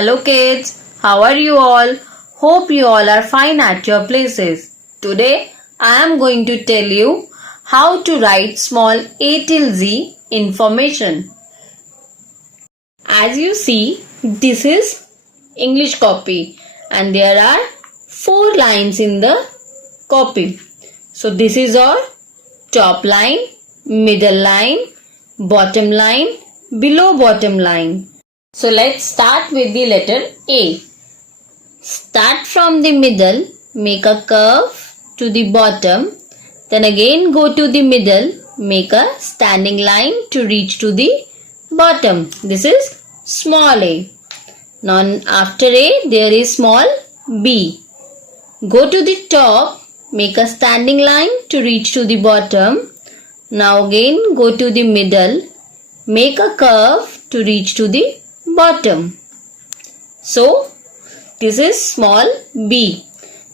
Hello kids, how are you all? Hope you all are fine at your places. Today I am going to tell you how to write small a till z information. As you see, this is English copy and there are 4 lines in the copy. So this is our top line, middle line, bottom line, below bottom line. So let's start with the letter A. Start from the middle, make a curve to the bottom, then again go to the middle, make a standing line to reach to the bottom. This is small a. Now after A there is small b. Go to the top, make a standing line to reach to the bottom. Now again go to the middle, make a curve to reach to the bottom. So this is small b,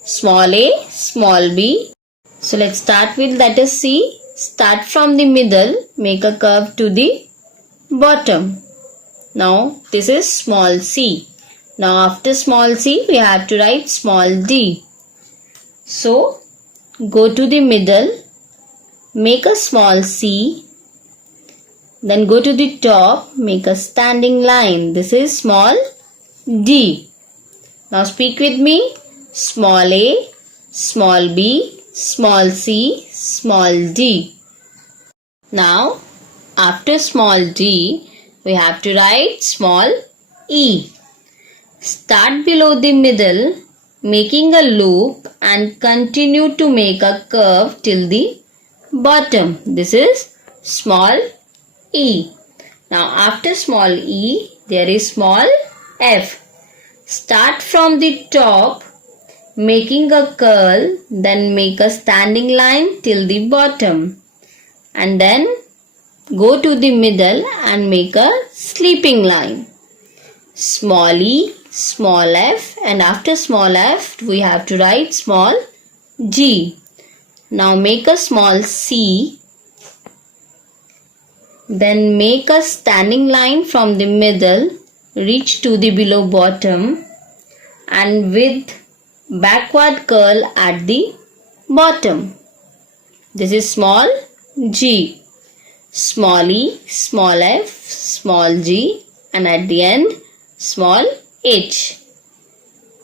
small a, small b. So let's start with letter C. Start from the middle, make a curve to the bottom. Now this is small c. Now after small c we have to write small d. So go to the middle, make a small c. Then go to the top, make a standing line. This is small d. Now speak with me. Small a, small b, small c, small d. Now after small d, we have to write small e. Start below the middle, making a loop and continue to make a curve till the bottom. This is small e. Now after small e, there is small f. Start from the top, making a curl, then make a standing line till the bottom. And then go to the middle and make a sleeping line. Small e, small f, and after small f, we have to write small g. Now make a small c. Then make a standing line from the middle, reach to the below bottom, and with backward curl at the bottom. This is small g. Small e, small f, small g, and at the end small h.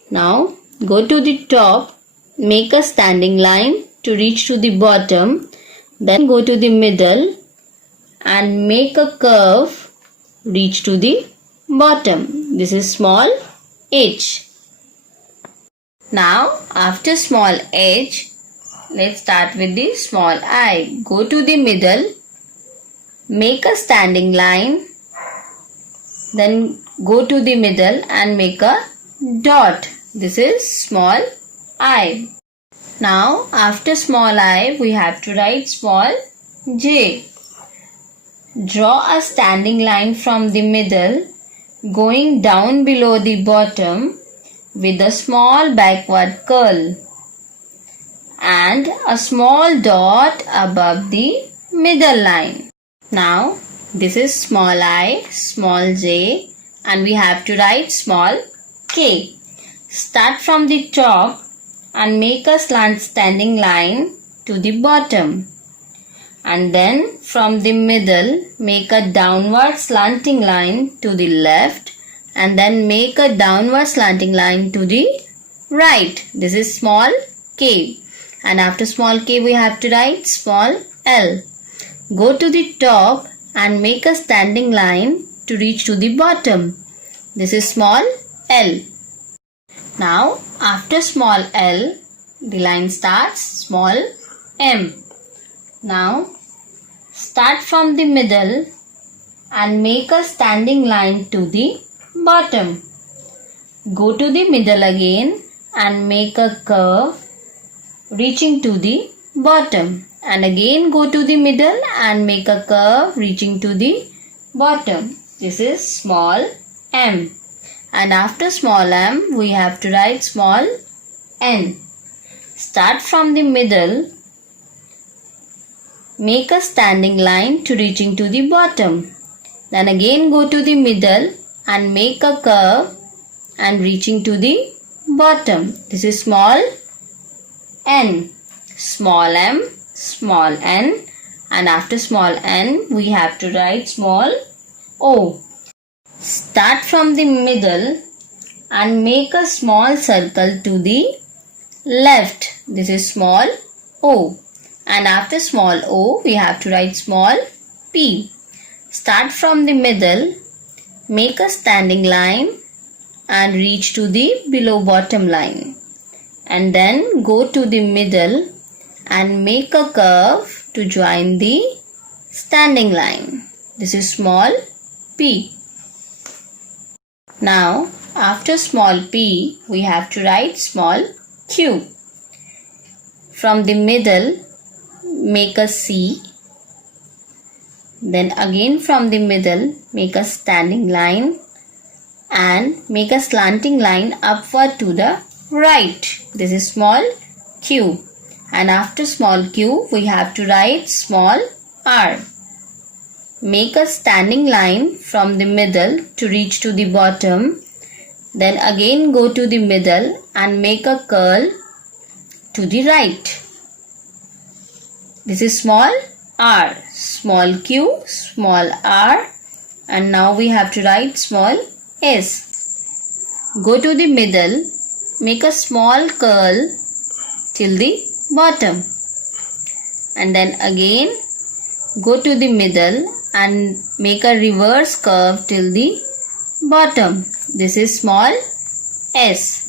Now go to the top, make a standing line to reach to the bottom, then go to the middle and make a curve, reach to the bottom. This is small h. Now after small h, let's start with the small I. Go to the middle, make a standing line, then go to the middle and make a dot. This is small I. Now after small I, we have to write small j. Draw a standing line from the middle, going down below the bottom with a small backward curl and a small dot above the middle line. Now this is small I, small j, and we have to write small k. Start from the top and make a slant standing line to the bottom. And then from the middle, make a downward slanting line to the left and then make a downward slanting line to the right. This is small k. And after small k, we have to write small l. Go to the top and make a standing line to reach to the bottom. This is small l. Now after small l, the line starts small m. Now start from the middle and make a standing line to the bottom. Go to the middle again and make a curve reaching to the bottom. And again go to the middle and make a curve reaching to the bottom. This is small m. And after small m, we have to write small n. Start from the middle, make a standing line to reaching to the bottom. Then again go to the middle and make a curve and reaching to the bottom. This is small n. Small m, small n, and after small n we have to write small o. Start from the middle and make a small circle to the left. This is small o. And after small o we have to write small p. Start from the middle, make a standing line and reach to the below bottom line. And then go to the middle and make a curve to join the standing line. This is small p. Now after small p we have to write small q. From the middle make a C. Then again from the middle make a standing line and make a slanting line upward to the right. This is small q. And after small q we have to write small r. Make a standing line from the middle to reach to the bottom. Then again go to the middle and make a curl to the right. This is small r, small q, small r, and now we have to write small s. Go to the middle, make a small curl till the bottom, and then again go to the middle and make a reverse curve till the bottom. This is small s.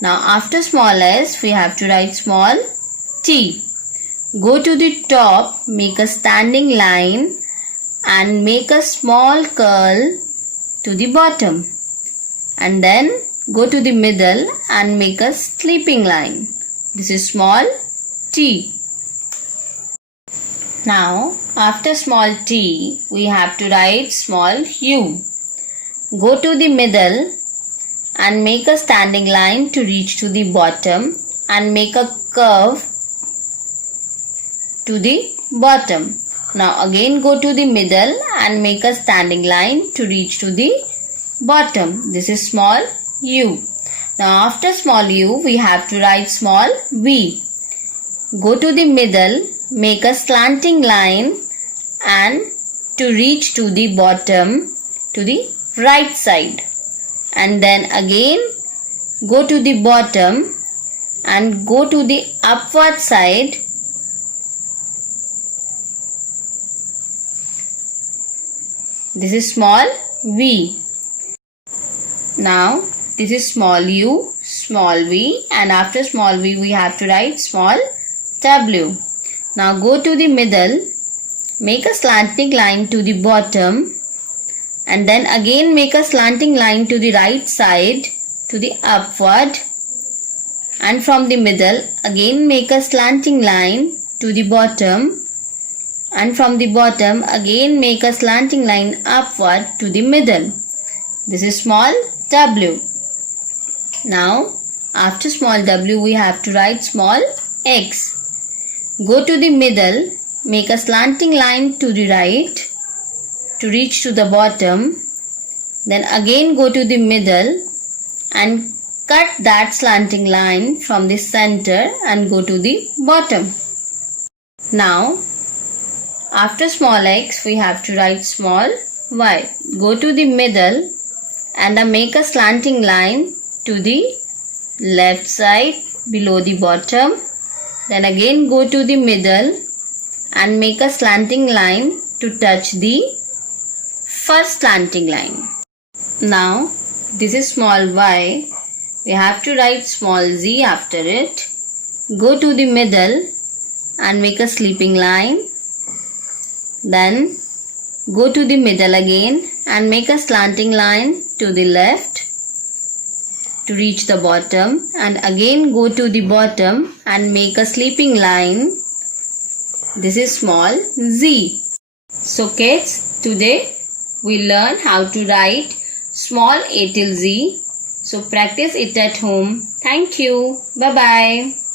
Now after small s we have to write small t. Go to the top, make a standing line and make a small curl to the bottom, and then go to the middle and make a sleeping line. This is small t. Now after small t we have to write small u. Go to the middle and make a standing line to reach to the bottom and make a curve to the bottom. Now again go to the middle and make a standing line to reach to the bottom. This is small u. Now after small u we have to write small v. Go to the middle, make a slanting line and to reach to the bottom to the right side, and then again go to the bottom and go to the upward side This is small v. Now this is small u, small v, and after small v we have to write small w. Now go to the middle, make a slanting line to the bottom, and then again make a slanting line to the right side to the upward, and from the middle again make a slanting line to the bottom, and from the bottom again make a slanting line upward to the middle. This is small w. Now after small w we have to write small x. Go to the middle, make a slanting line to the right to reach to the bottom, then again go to the middle and cut that slanting line from the center and go to the bottom. Now after small x we have to write small y. Go to the middle and make a slanting line to the left side below the bottom, then again go to the middle and make a slanting line to touch the first slanting line. Now this is small y. We have to write small z after it. Go to the middle and make a sleeping line. Then go to the middle again and make a slanting line to the left to reach the bottom, and again go to the bottom and make a sleeping line. This is small z. So kids, today we learn how to write small a till z. So practice it at home. Thank you. Bye bye.